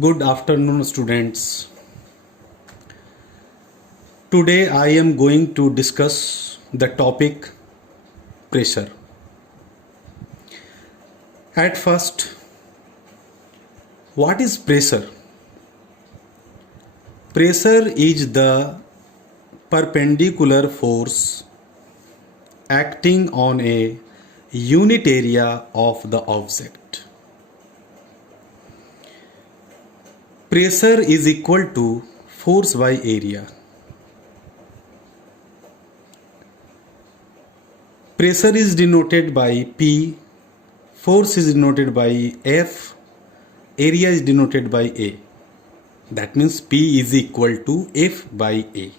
Good afternoon, students. Today I am going to discuss the topic pressure. At first, what is pressure? Pressure is the perpendicular force acting on a unit area of the object. Pressure is equal to force by area. Pressure is denoted by P, force is denoted by F, area is denoted by A. That means P is equal to F by A.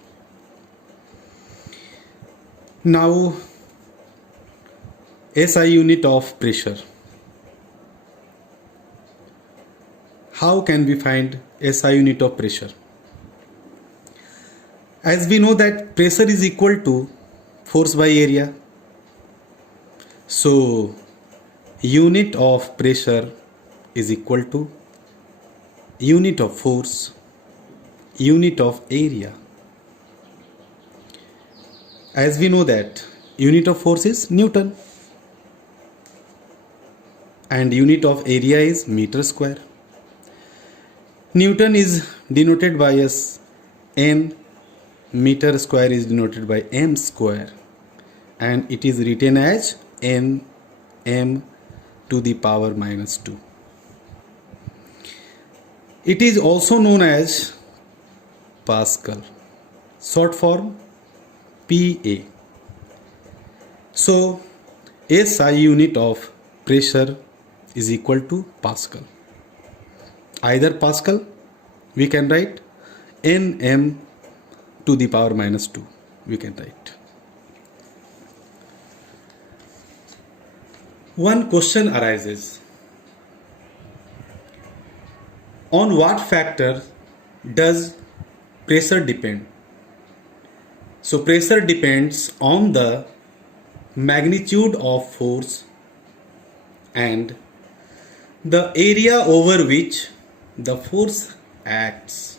Now, SI unit of pressure. How can we find SI unit of pressure? As we know that pressure is equal to force by area. So, unit of pressure is equal to unit of force, unit of area. As we know that unit of force is Newton and unit of area is meter square. Newton is denoted by as N, meter square is denoted by M square, and it is written as N M to the power minus 2. It is also known as Pascal, short form PA. So, SI unit of pressure is equal to Pascal. Either Pascal, we can write Nm to the power minus 2. We can write. One question arises. On what factor does pressure depend? So pressure depends on the magnitude of force and the area over which the force acts.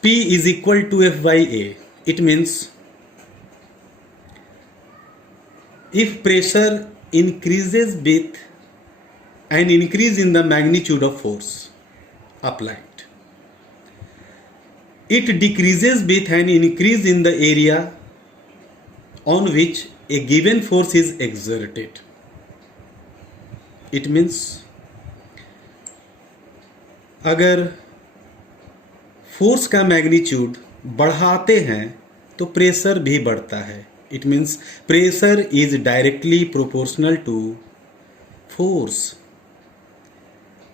P is equal to F by A. It means if pressure increases with an increase in the magnitude of force applied, it decreases with an increase in the area on which a given force is exerted. It means अगर force का magnitude बढ़ाते हैं तो pressure भी बढ़ता है. It means pressure is directly proportional to force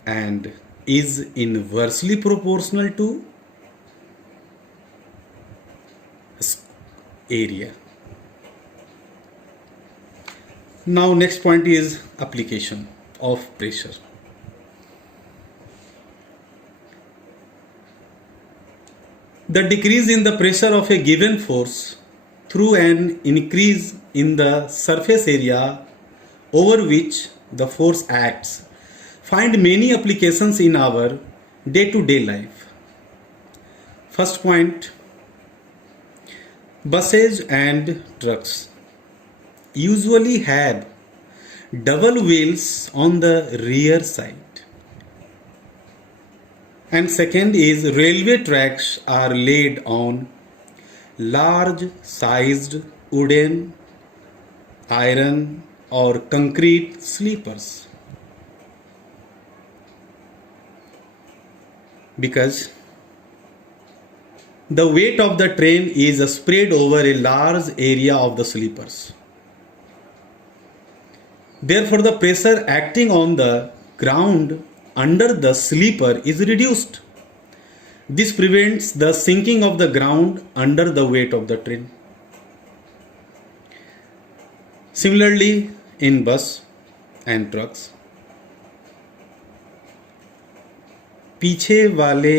and is inversely proportional to area. Now next point is application of pressure. The decrease in the pressure of a given force through an increase in the surface area over which the force acts find many applications in our day-to-day life. First point, buses and trucks usually have double wheels on the rear side. And second is railway tracks are laid on large sized wooden, iron or concrete sleepers because the weight of the train is spread over a large area of the sleepers. Therefore, the pressure acting on the ground under the sleeper is reduced. This prevents the sinking of the ground under the weight of the train. Similarly, in bus and trucks, पीछे वाले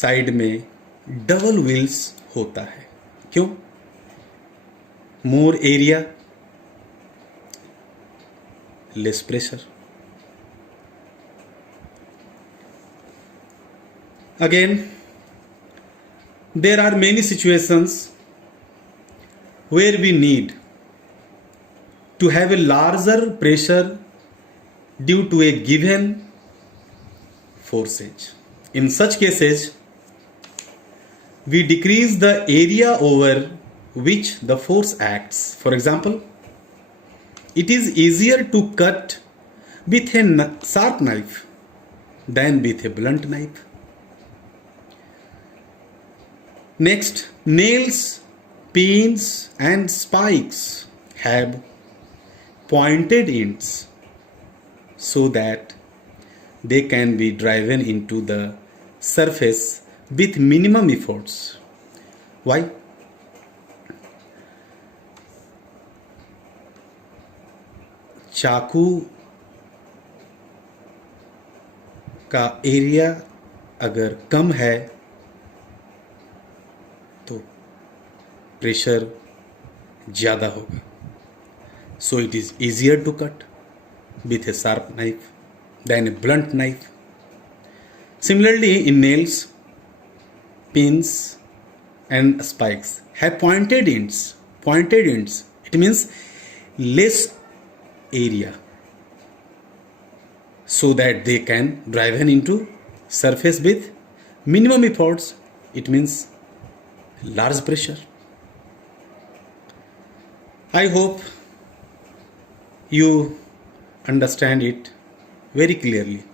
side में double wheels होता है. क्यों? More area less pressure. Again, there are many situations where we need to have a larger pressure due to a given force. In such cases, we decrease the area over which the force acts. For example, it is easier to cut with a sharp knife than with a blunt knife. Next, nails, pins and spikes have pointed ends so that they can be driven into the surface with minimum efforts. Why? चाकू का area अगर कम है तो pressure ज़्यादा होगा. So it is easier to cut with a sharp knife than a blunt knife. Similarly, in nails, pins and spikes have pointed ends. Pointed ends, it means less area so that they can drive into surface with minimum efforts. It means large pressure. I hope you understand it very clearly.